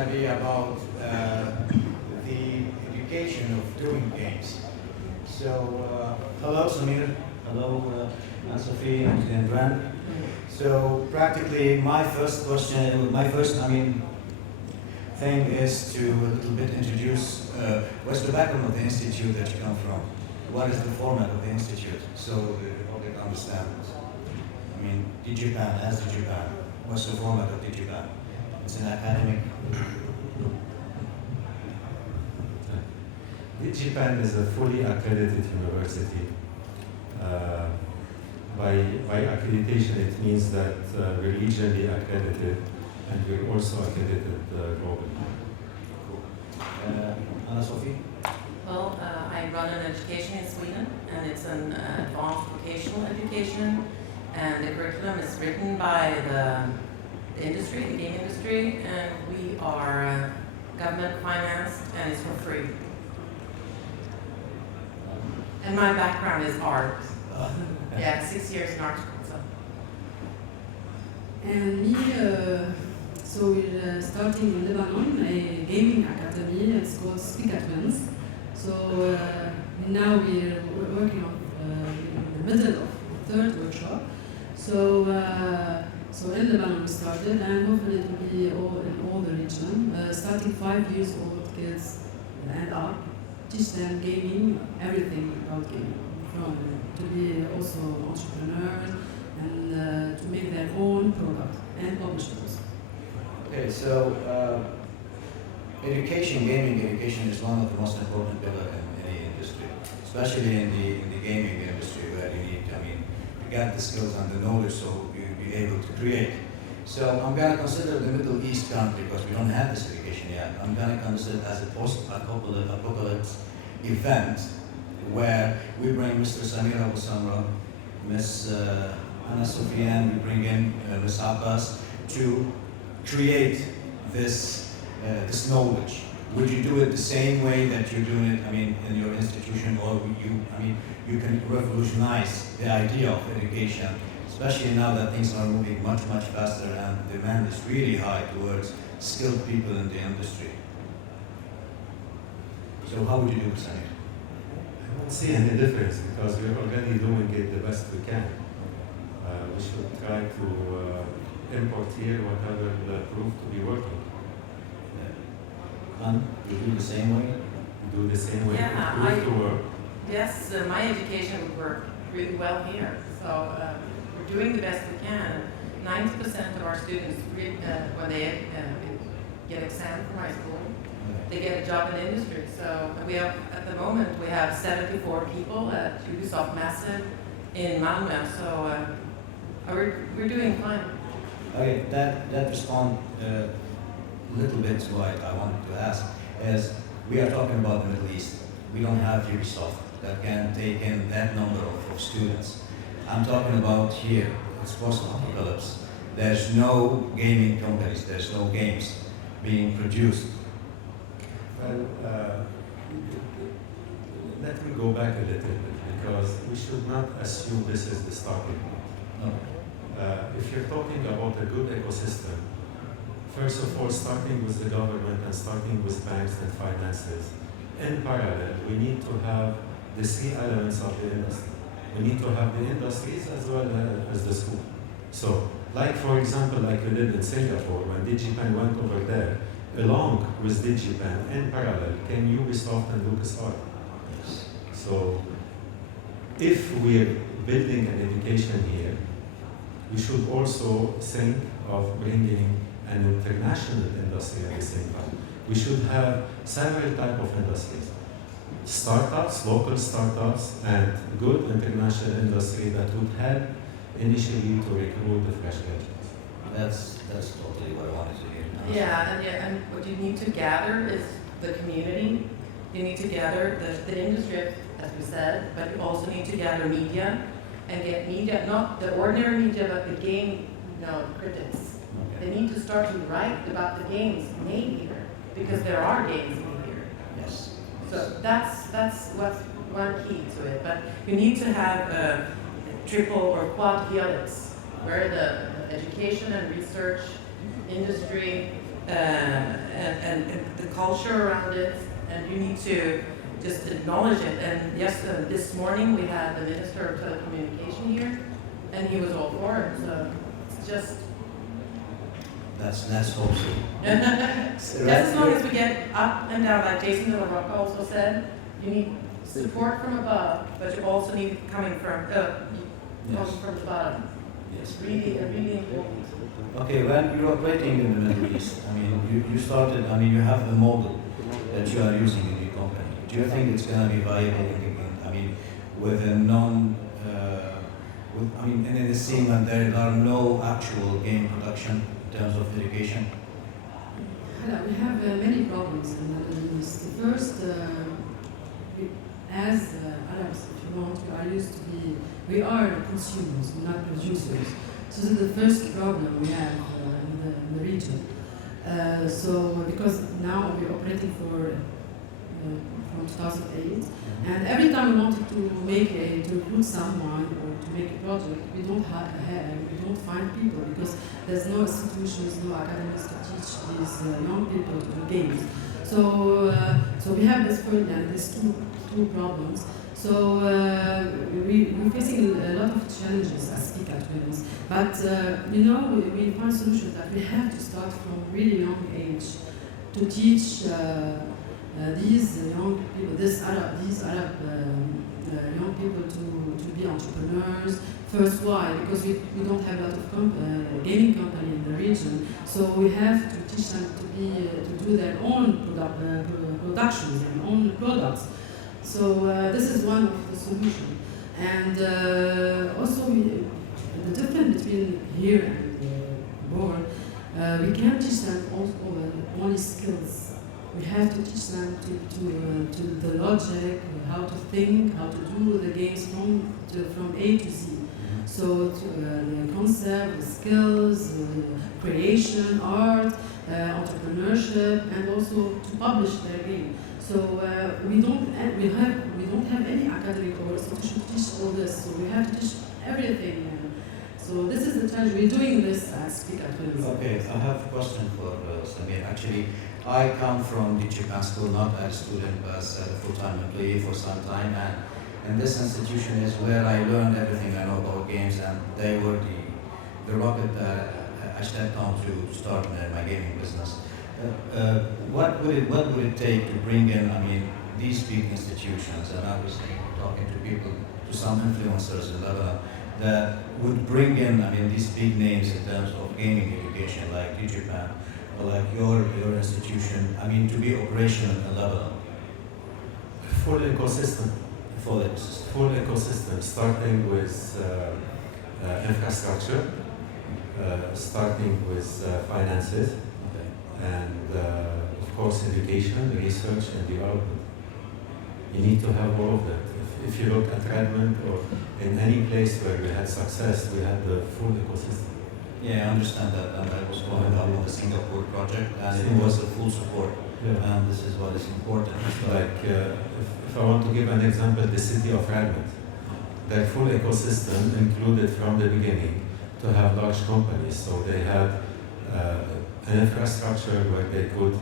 going to be about the education of doing games. So, hello, Samir. Hello, Anne-Sophie and Dran. So, practically, my first thing is to a little bit introduce what's the background of the institute that you come from. What is the format of the institute, so the public understands. I mean, DigiPan, as DigiPan, what's the format of DigiPan? It's an academic. DigiPan is a fully accredited university. By accreditation, it means that we're regionally accredited and we're also accredited globally. Anna-Sophie? Well, I run an education in Sweden, and it's an advanced vocational education, and the curriculum is written by the industry, the game industry, and we are government financed, and it's for free. And my background is art. Yeah, 6 years in art school. So. And me, so we're starting in Lebanon a gaming academy. It's called Speakatwins. So now we're working on in the middle of the third workshop. So in Lebanon we started, and hopefully it will be in all the region. Starting 5 years old kids and up, teach them gaming, everything about gaming, from to be also entrepreneurs and to make their own product and publishers. Okay, so gaming education is one of the most important pillars in any industry, especially in the gaming industry, where you need, you got the skills and the knowledge, so you'll be able to create. So I'm going to consider the Middle East country, because we don't have this education yet. I'm going to consider it as a post-apocalypse event, where we bring Mr. Samir Abu Samra, Ms. Anna-Sophie, and we bring in Ms. Abbas to create this knowledge. Would you do it the same way that you're doing it, in your institution, or would you can revolutionize the idea of education, especially now that things are moving much, much faster and demand is really high towards skilled people in the industry. So how would you do it, Samir? I don't see any difference, because we're already doing it the best we can. We should try to import here whatever proved to be working. You do the same way? Do the same way Yeah, it proved to work. Yes, my education would work really well here. So we're doing the best we can. 90% of our students, when they get exam from high school, they get a job in the industry. So we have, at the moment, we have 74 people at Ubisoft Massive in Malmö. So we're doing fine. Okay, that responds a little bit to what I wanted to ask, is we are talking about the Middle East. We don't have Ubisoft that can take in that number of students. I'm talking about here, it's post-apocalypse. There's no gaming companies, there's no games being produced. Well, let me go back a little bit, because we should not assume this is the starting point. No. If you're talking about a good ecosystem, first of all, starting with the government and starting with banks and finances, in parallel, we need to have the three elements of the industry. We need to have the industries as well as the school. So, like for example, like we did in Singapore, when DigiPan went over there, along with DigiPan, in parallel, came Ubisoft and LucasArts. So, if we're building an education here, we should also think of bringing an international industry at the same time. We should have several types of industries. Startups, local startups, and good international industry that would help initially to recruit the fresh graduates. That's totally what I wanted to hear. Yeah, and what you need to gather is the community. You need to gather the industry, as we said, but you also need to gather media, and get media, not the ordinary media, but the game critics. Okay. They need to start to write about the games made here, because there are games made here. Yes. So that's what's one key to it. But you need to have triple or quad helix, where the education and research industry and the culture around it, and you need to just acknowledge it. And yes, this morning we had the Minister of Telecommunication here, and he was all for it. So it's just That's hope so. just as long as we get up and down, like Jason De La Rocca also said, you need support from above, but you also need it coming from the bottom. Yes. Really important. Okay, when you're operating in the Middle East, I mean, you started, I mean, you have the model that you are using in your company. Do you think it's going to be viable I mean, with a in the scene when there are no actual game production in terms of education? We have many problems in the Middle East. First, as Arabs, if you want, we are consumers, not producers. So this is the first problem we have in the region. Because now we're operating from 2008, and every time we wanted to recruit someone or to make a project, we don't find people because there's no institutions, no academies to teach these young people to do games. So we have these two problems. So we're facing a lot of challenges as Speak at Twins. But we find solutions that we have to start from really young age to teach these young people, these Arab young people to be entrepreneurs. First, why? Because we don't have a lot of gaming company in the region, so we have to teach them to do their own productions and own products. So this is one of the solutions. And also the difference between here and abroad, we can't teach them only skills. We have to teach them to the logic, how to think, how to do the games from A to Z. So the concept, the skills, creation, art, entrepreneurship, and also to publish their game. So we don't have any academic or institution to teach all this. So we have to teach everything. So this is the challenge. We're doing this at Speak at Twins. Okay, I have a question for Samir. Actually, I come from the Japan school, not as a student, but as a full-time employee for some time. And this institution is where I learned everything I know about games, and they were the rocket that I stepped on to start my gaming business. What would it take to bring in, these big institutions, and I was talking to people, to some influencers in Lebanon, that would bring in, these big names in terms of gaming education, like DigiPan, or like your institution, to be operational in Lebanon? Full ecosystem. Full ecosystem, starting with infrastructure, starting with finances, and of course education, research, and development. You need to have all of that. If you look at Redmond or in any place where we had success, we had the full ecosystem. Yeah, I understand that, and I was following up on the Singapore project, and it was a full support. Yeah. And this is what is important. Like, if I want to give an example, the city of Redmond, their full ecosystem included from the beginning to have large companies. So they had an infrastructure where they could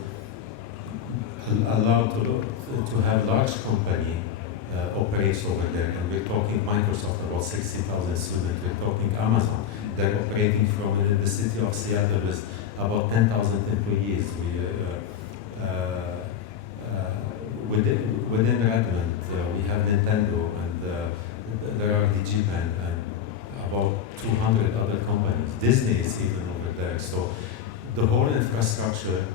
allow to have large company operates over there. And we're talking Microsoft, about 60,000 students. We're talking Amazon. They're operating from in the city of Seattle with about 10,000 employees. Within Redmond, we have Nintendo, and there are DigiPen, and about 200 other companies. Disney is even over there. So the whole infrastructure,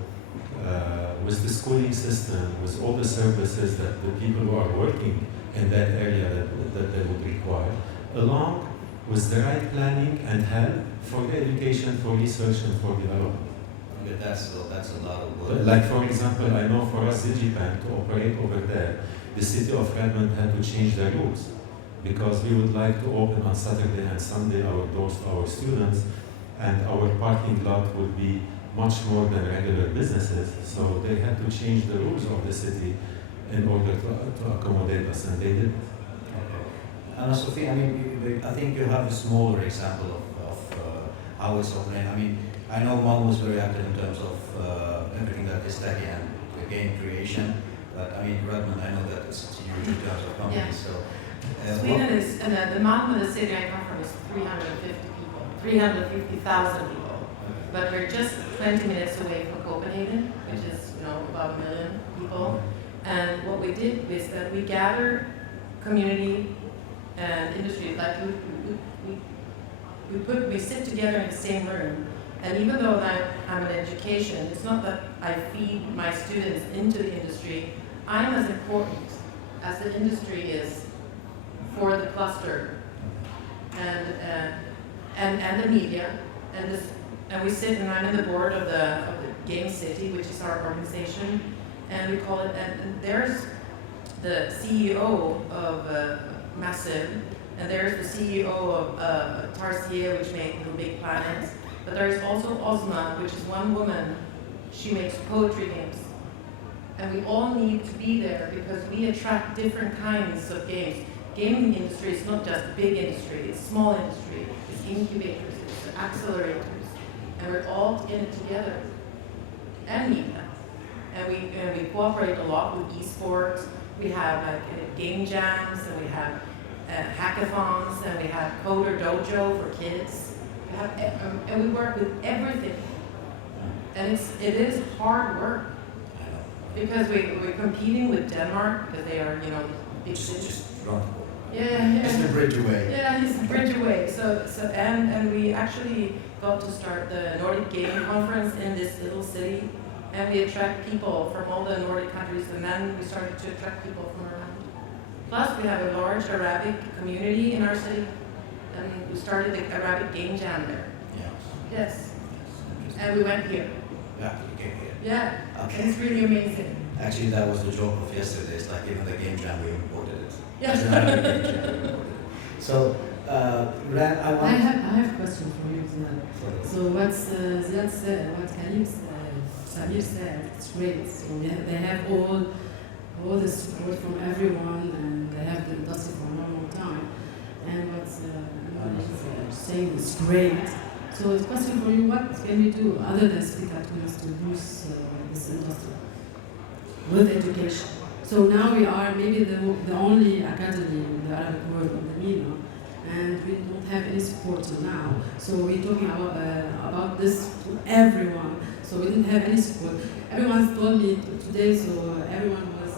with the schooling system, with all the services that the people who are working in that area that they would require, along with the right planning and help for the education, for research, and for development. Okay, that's a lot of work. Like, for example, I know for us, DigiPen, to operate over there, the city of Redmond had to change their rules because we would like to open on Saturday and Sunday our doors to our students, and our parking lot would be much more than regular businesses. So they had to change the rules of the city in order to accommodate us, and they did. Okay. And Sophie, I think you have a smaller example of how it's operating. I know Malmo was very active in terms of everything that is techy and the game creation, but I mean, Redmond, I know that it's huge in terms of companies, Yeah. so. Sweden is, and the Malmö, the city I come from, is 350 people, 350,000 people. But we're just 20 minutes away from Copenhagen, which is, about 1 million people. And what we did was that we gathered community and industry, like we sit together in the same room. And even though I'm in education, it's not that I feed my students into the industry. I'm as important as the industry is for the cluster and the media and we sit, and I'm in the board of the Game City, which is our organization, and we call it, and there's the CEO of Massive, and there's the CEO of Tarsier, which makes Little Big Planets, but there's also Ozma, which is one woman. She makes poetry games, and we all need to be there because we attract different kinds of games. Gaming industry is not just big industry, it's small industry, it's incubators, it's accelerators, and we're all in it together, and media. And we cooperate a lot with esports. We have game jams, and we have hackathons, and we have Coder Dojo for kids. We have, and we work with everything. And it is hard work because we're competing with Denmark because they are, big cities. Just run. Yeah. It's the bridge away. Yeah, it's the bridge away. So and we actually got to start the Nordic Gaming Conference in this little city, and we attract people from all the Nordic countries, and then we started to attract people from around. Plus, we have a large Arabic community in our city, and we started the Arabic Game Jam there. Yeah. Yes, and we went here. Yeah, you came here. Yeah, Okay. and it's really amazing. Actually, that was the joke of yesterday. It's like even the game jam, we imported it. Yeah. It's another game jam, we imported it. So, Ran, I I want... have a question for you, Ziad. So what Ziad said, what Karim said, Samir said, it's great. So they have all the support from everyone, and they have the industry for a long time. And what Emily is saying is great. So the question for you, what can we do other than speak at Tunis to boost this industry with education? So now we are maybe the only academy in the Arabic world in the MENA, and we don't have any support till now. So we're talking about this to everyone. So we didn't have any support. Everyone told me today, so everyone was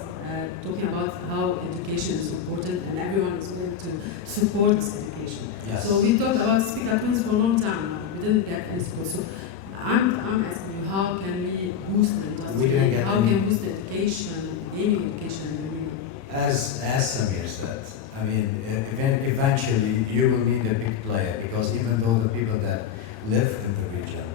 talking about how education is important, and everyone is going to support this education. Yes. So we talked about Speak at Tunis for a long time now. We didn't get any support. So I'm asking you, how can we boost the industry? We didn't get how any. can we boost the education, gaming education in the MENA? As Samir said, I mean, eventually you will need a big player, because even though the people that live in the region,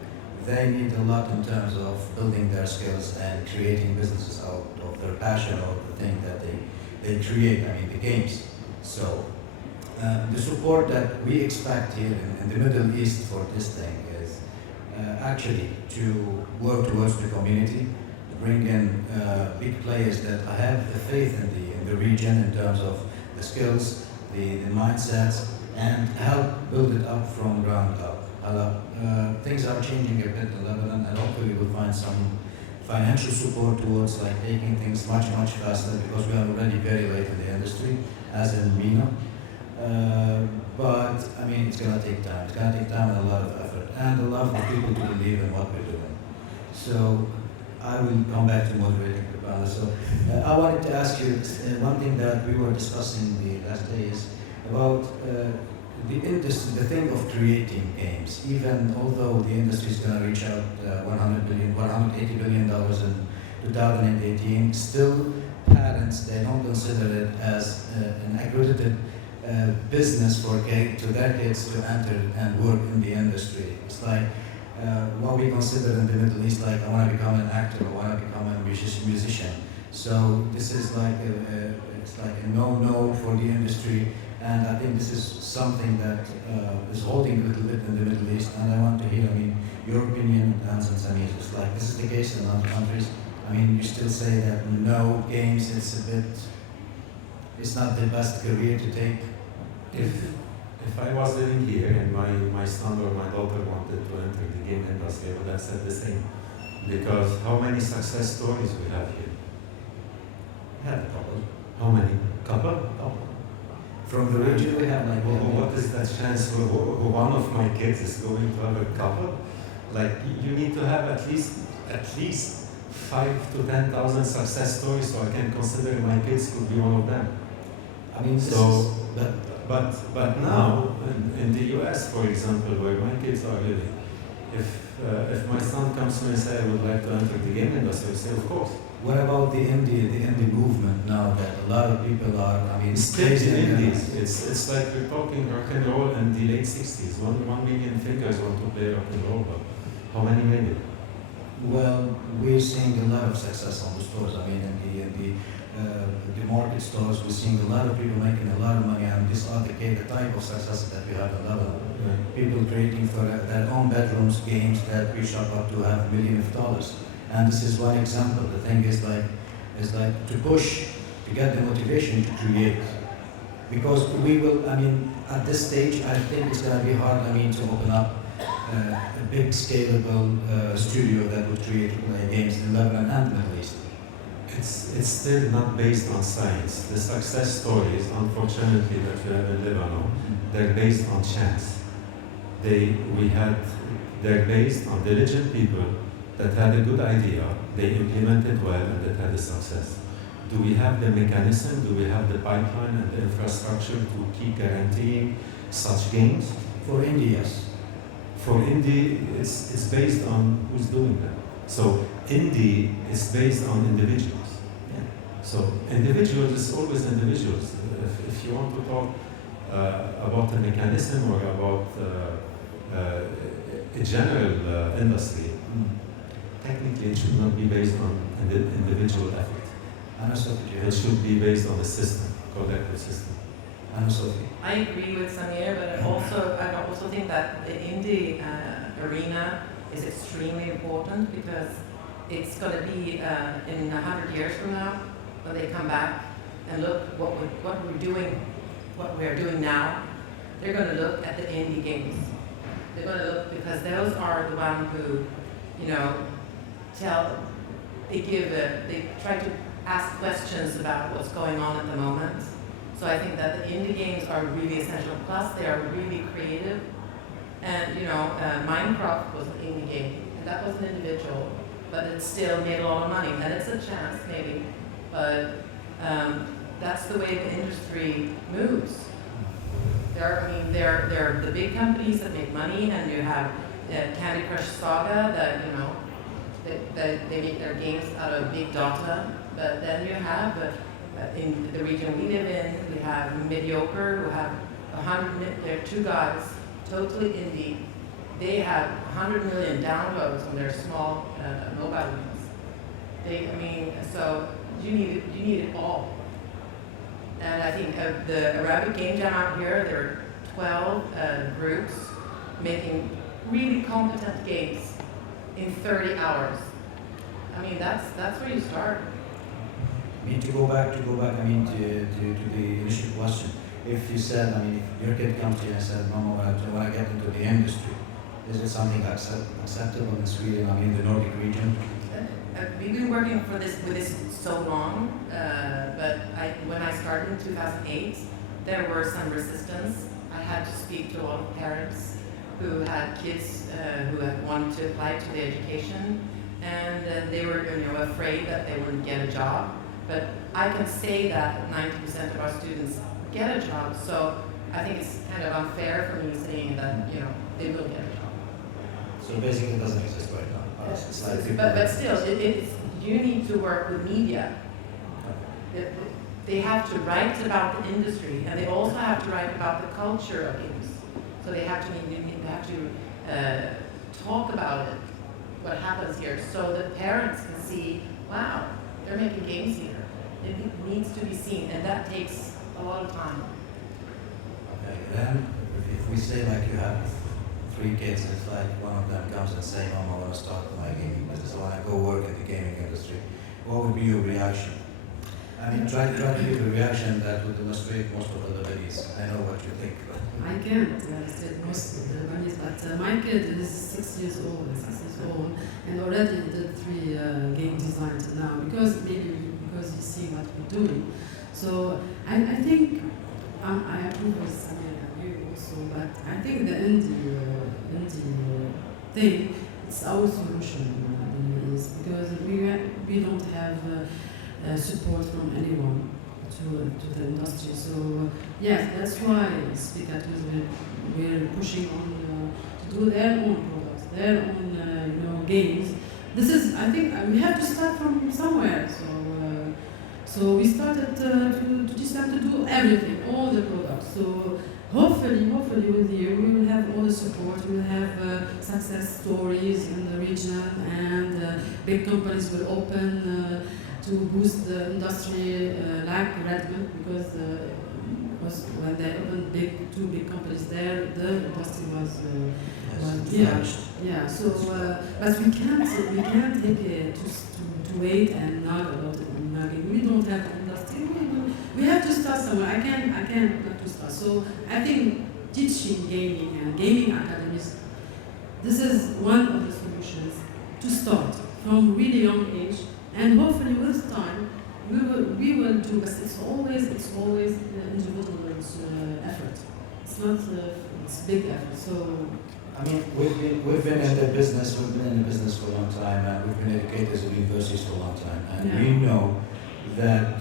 they need a lot in terms of building their skills and creating businesses out of their passion or the thing that they create, I mean the games. So the support that we expect here in the Middle East for this thing is actually to work towards the community, bring in big players that have the faith in the region in terms of the skills, the mindsets, and help build it up from ground up. Things are changing a bit in Lebanon, and hopefully we'll find some financial support towards like taking things much faster, because we are already very late in the industry, as in MENA. But I mean, it's gonna take time. It's gonna take time and a lot of effort, and a lot of people to believe in what we're doing. So I will come back to moderating the panel. So I wanted to ask you one thing that we were discussing the last day is about the industry, the thing of creating games. Even although the industry is going to reach out $180 billion in 2018, still parents, they don't consider it as an accredited business for their kids to enter and work in the industry. It's like what we consider in the Middle East, like I want to become an actor, I want to become a musician. So this is like it's like a no-no for the industry, and I think this is something that is holding a little bit in the Middle East. And I want to hear, I mean, your opinion, Hans and Samir. It's like this is the case in other countries. I mean, you still say that no, games, it's not the best career to take. If I was living here and my son or my daughter wanted to enter the game industry, I would have said the same. Because how many success stories we have here? We have a couple. How many? Couple? Couple. From the region, we have like. What is that chance for one of my kids is going to have a couple? Like you need to have at least 5 to 10,000 success stories so I can consider my kids could be one of them. I mean, this So, is, but now in the US, for example, where my kids are living, if my son comes to me and says I would like to enter the game industry, I say of course. what about the indie movement now that a lot of people are, I mean, It's still crazy in in indies. It's like we're talking rock and roll in the late 60s. 1 million fingers want to play rock and roll, but how many made it? Well, we're seeing a lot of success on the stores. I mean, in the market stores, we're seeing a lot of people making a lot of money, and this are the type of success that we have a lot of. People creating for their own bedrooms games that we shop up to have millions of dollars. And this is one example. The thing is like to push, to get the motivation to create. Because we will, I mean, at this stage, I think it's going to be hard, I mean, to open up a big scalable studio that would create games in Lebanon and the Middle East. It's still not based on science. The success stories, unfortunately, that we have in Lebanon, they're based on chance. They're based on diligent people that had a good idea, they implemented well, and that had a success. Do we have the mechanism, do we have the pipeline and the infrastructure to keep guaranteeing such games? For India, yes. For indie, it's based on who's doing that. So indie is based on individuals. Yeah. So individuals is always individuals. If you want to talk about a mechanism or about a general industry, technically it should not be based on an individual effort. Anna Sophie, It should be based on a system, collective system. Anna Sophie. I agree with Samir, but I also think that the indie arena is extremely important because it's going to be in 100 years from now when they come back and look what we are doing now. They're going to look at the indie games. They're going to look because those are the ones who, they try to ask questions about what's going on at the moment. So I think that the indie games are really essential. Plus, they are really creative. And Minecraft was an indie game, and that was an individual, but it still made a lot of money. And it's a chance, maybe, but that's the way the industry moves. They're the big companies that make money, and you have Candy Crush Saga that they make their games out of big data. But then you have in the region we live in, we have Mediocre, who have 100. They're two guys, totally indie. They have 100 million downloads on their small mobile games. So you need it all. And I think the Arabic Game Jam out here, there are 12 groups making really competent games in 30 hours. I mean, that's where you start. I mean, to go back, I mean, to the initial question. If you said, I mean, if your kid comes to you and said, Mama, I want to get into the industry, is it something acceptable in Sweden, I mean, the Nordic region? We've been working with this so long, but when I started in 2008, there were some resistance. I had to speak to a lot of parents who had kids who had wanted to apply to the education, and they were afraid that they wouldn't get a job. But I can say that 90% of our students get a job, so I think it's kind of unfair for me saying that they will get a job. So basically, it doesn't exist right now. It's like people- But still, you need to work with media. They have to write about the industry, and they also have to write about the culture of games. So they have to talk about it, what happens here, so that parents can see, wow, they're making games here. It needs to be seen, and that takes a lot of time. Okay, then if we say like you have 3 kids, it's like one of them comes and say, Mom, I want to start my gaming business, I want to go work in the gaming industry, what would be your reaction? I mean, try to give a reaction that would demonstrate most of the Lebanese. I know what you think. I can't say most of the Lebanese, but my kid is 6 years old, and already did 3 game designs now because he's seeing what we're doing. So I think I approve with Samir and you also, but I think the indie thing, it's our solution because we don't have support from anyone to the industry. So yes, that's why Speak at Us we're pushing on to do their own products, their own games. This is, I think, we have to start from somewhere. So we started to just have to do everything, all the products. So hopefully with you, we will have all the support. We will have success stories in the region, and big companies will open to boost the industry, like Redmond, because when they opened two big companies there, the industry was yeah. So but we can't take it to wait and nag about it. We don't have an industry. We have to start somewhere. I can't not to start. So I think teaching gaming and gaming academies, this is one of the solutions to start from really young age, and hopefully with time we will do. But it's always the individual's effort. It's not it's big effort. So. I mean, we've been in the business. We've been in the business for a long time, and we've been educators at universities for a long time, and we know that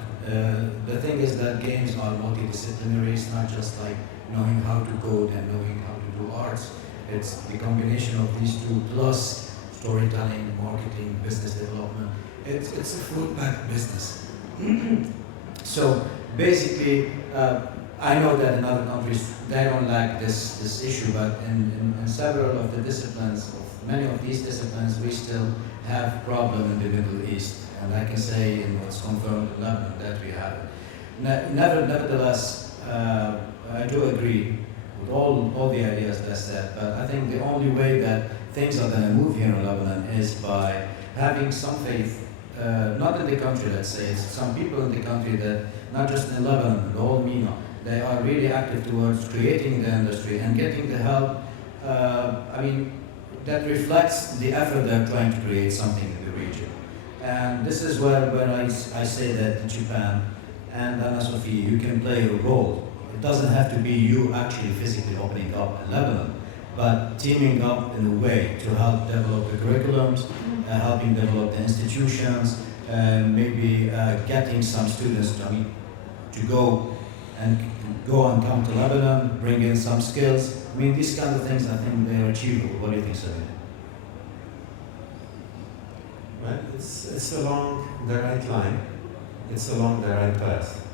the thing is that games are multidisciplinary. It's not just like knowing how to code and knowing how to do arts. It's the combination of these two plus storytelling, marketing, business development. It's a full-packed business. So basically, I know that in other countries they don't like this issue, but in several of the disciplines, many of these disciplines, we still have problem in the Middle East, and I can say in what's confirmed in Lebanon that we have it. Nevertheless, I do agree with all the ideas that's said, but I think the only way that things are going to move here in Lebanon is by having some faith, not in the country, let's say, it's some people in the country that, not just in Lebanon, the whole MENA, they are really active towards creating the industry and getting the help, that reflects the effort they're trying to create something in the region. And this is where I say that in Japan and Anna Sophie, you can play a role. It doesn't have to be you actually physically opening up in Lebanon, but teaming up in a way to help develop the curriculums, helping develop the institutions, maybe getting some students to go and come to Lebanon, bring in some skills. I mean, these kind of things, I think they are achievable. What do you think, Samir? Well, it's along the right line. It's along the right path.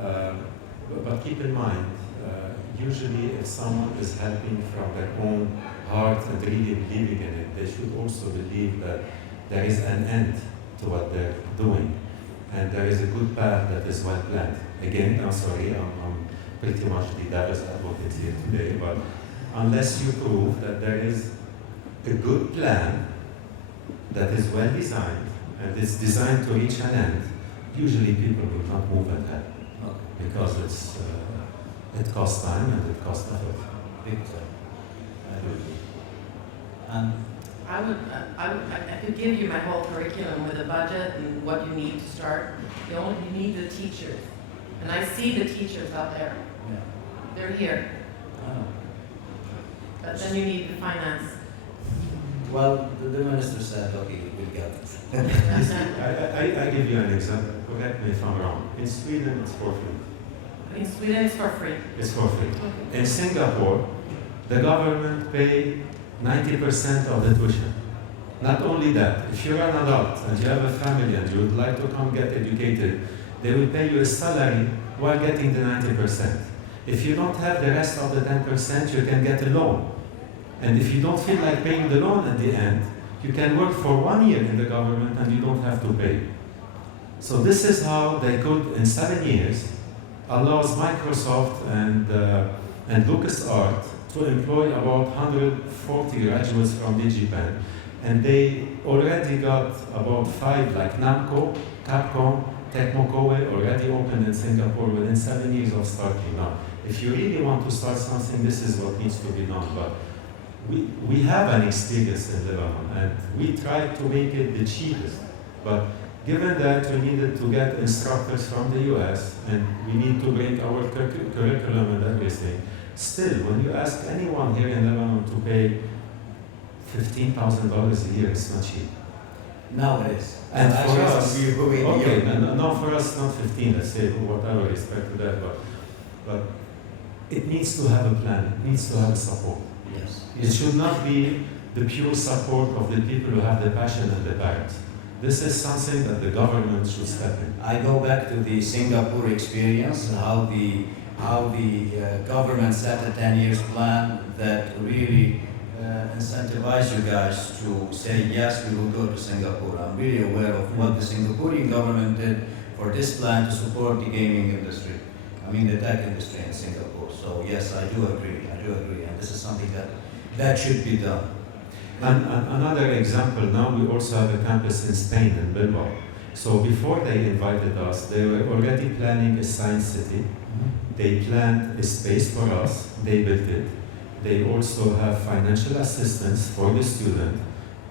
But keep in mind, usually if someone is helping from their own heart and really believing in it, they should also believe that there is an end to what they're doing. And there is a good path that is well planned. Again, I'm sorry, I'm pretty much the devil's advocate here today, but unless you prove that there is a good plan that is well designed and it's designed to reach an end, usually people will not move at that because it costs time and it costs effort. Big time. I agree. I could give you my whole curriculum with a budget and what you need to start. You need the teachers. And I see the teachers out there. Yeah. They're here. I know. But then you need the finance. Well, the minister said, okay, we'll get it. I give you an example. Correct me if I'm wrong. In Sweden, it's for free. In Sweden, it's for free. It's for free. In Singapore, the government pays 90% of the tuition. Not only that, if you're an adult and you have a family and you would like to come get educated, they will pay you a salary while getting the 90%. If you don't have the rest of the 10%, you can get a loan. And if you don't feel like paying the loan at the end, you can work for 1 year in the government and you don't have to pay. So this is how they could, in 7 years, allows Microsoft and LucasArts to employ about 140 graduates from DigiPen. And they already got about 5, like Namco, Capcom, Tecmokowe already opened in Singapore within 7 years of starting. Now, if you really want to start something, this is what needs to be done. But we have an experience in Lebanon, and we tried to make it the cheapest. But given that we needed to get instructors from the US, and we need to bring our curriculum and everything, still, when you ask anyone here in Lebanon to pay $15,000 a year, it's not cheap. Now it is. And for Actually, us, we go in okay, Europe. no, for us, not 15, let's say, whatever, respect to that, but it needs to have a plan, it needs to have a support. Yes. It should not be the pure support of the people who have the passion and the parents. This is something that the government should step in. I go back to the Singapore experience, how the government set a 10 years plan that really incentivize you guys to say, yes, we will go to Singapore. I'm really aware of what the Singaporean government did for this plan to support the gaming industry. I mean, the tech industry in Singapore. So yes, I do agree. And this is something that should be done. And another example, now we also have a campus in Spain, in Bilbao. So before they invited us, they were already planning a science city. They planned a space for us, they built it. They also have financial assistance for the student.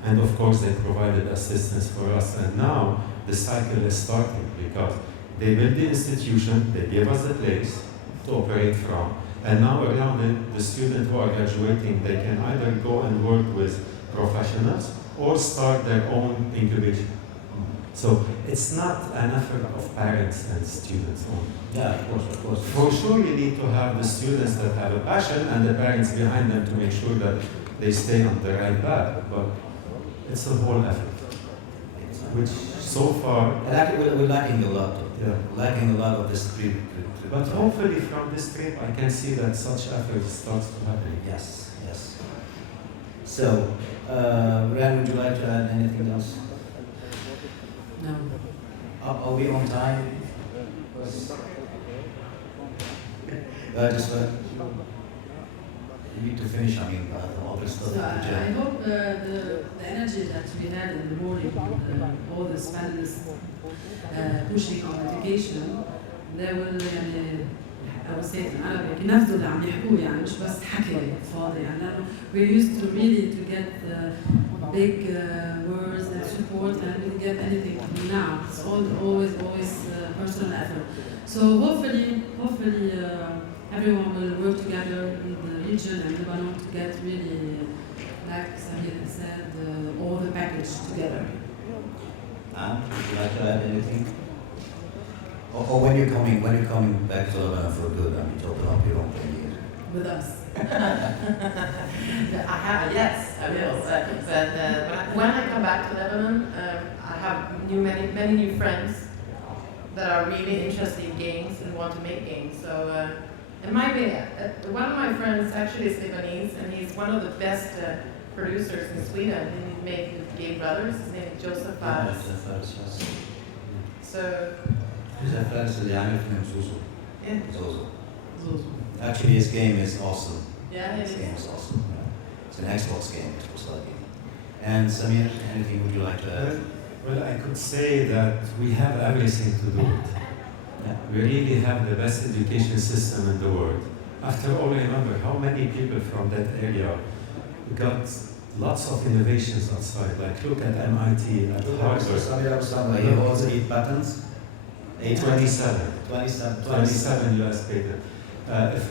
And of course, they provided assistance for us. And now the cycle is starting because they built the institution, they gave us the place to operate from. And now around it, the students who are graduating, they can either go and work with professionals or start their own incubation. So it's not an effort of parents and students only. Yeah, of course. For sure, you need to have the students that have a passion and the parents behind them to make sure that they stay on the right path. But it's a whole effort, which so far, We're lacking a lot. yeah. Lacking a lot of this trip. But hopefully from this trip, I can see that such effort starts to happen. Yes. So, Ryan, would you like to add anything else? No. Are we on time? We need to finish. I mean, all the stuff. So I hope the energy that we had in the morning, all the panelists pushing on education, they will I would say it in Arabic ينفذوا اللي عم يحكوه يعني مش بس حكي فاضي يعني لأنه we used to really to get the big words and support and we didn't get anything now. It's always personal effort. So hopefully everyone will work together in the region and Lebanon to get really, like Samir said, all the package together. Would you like to add anything? Or when you're coming back to Lebanon for good, I mean, to open up your own venue. With us. Yes, I will. But when I come back to Lebanon, I have many new friends that are really interested in games and want to make games. So, one of my friends actually is Lebanese, and he's one of the best producers in Sweden. He made Game Brothers. His name is Joseph Fares. So, Joseph Fares اللي عامل فيلم زوزو. yeah. Zozo. Actually, his game is awesome. Yeah, it His is. game is awesome. Yeah. It's an Xbox game, Xbox Live game. And Samir, anything would you like to add? Well, I could say that we have everything to do it. Yeah. We really have the best education system in the world. After all, remember how many people from that area got lots of innovations outside. Like look at MIT, at Harvard. Samir Abusama, he holds 8 patents. 27 US patent.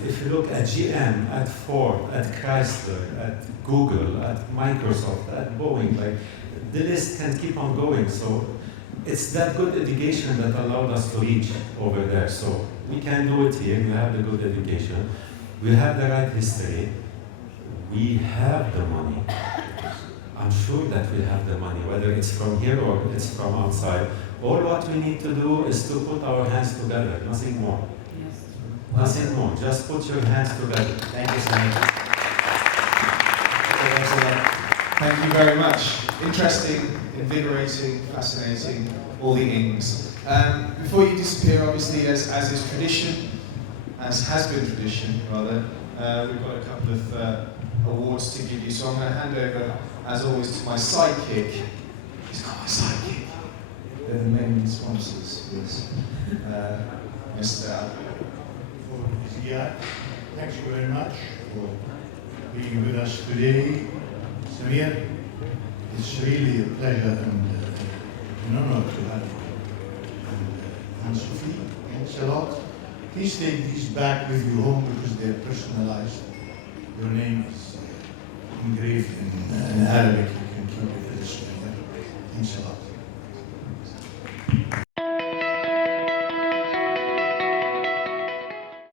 If you look at GM, at Ford, at Chrysler, at Google, at Microsoft, at Boeing, like the list can keep on going. So it's that good education that allowed us to reach over there. So we can do it here. We have the good education. We have the right history. We have the money. I'm sure that we have the money, whether it's from here or it's from outside. All what we need to do is to put our hands together, nothing more. Yes. Nothing more. Just put your hands together. Thank you, Samir. Thank you very much. Interesting, invigorating, fascinating, all the ings. Before you disappear, obviously, as is tradition, as has been tradition, rather, we've got a couple of awards to give you. So I'm going to hand over, as always, to my sidekick. He's not my sidekick. They're the main sponsors. yes. Mr. For Ziad, thanks very much for being with us today. Samir, it's really a pleasure and an honor to have you. And Anne-Sophie, thanks a lot. Please take these back with you home because they're personalized. Your name is engraved in Arabic. You can keep it as a souvenir. Thanks a lot.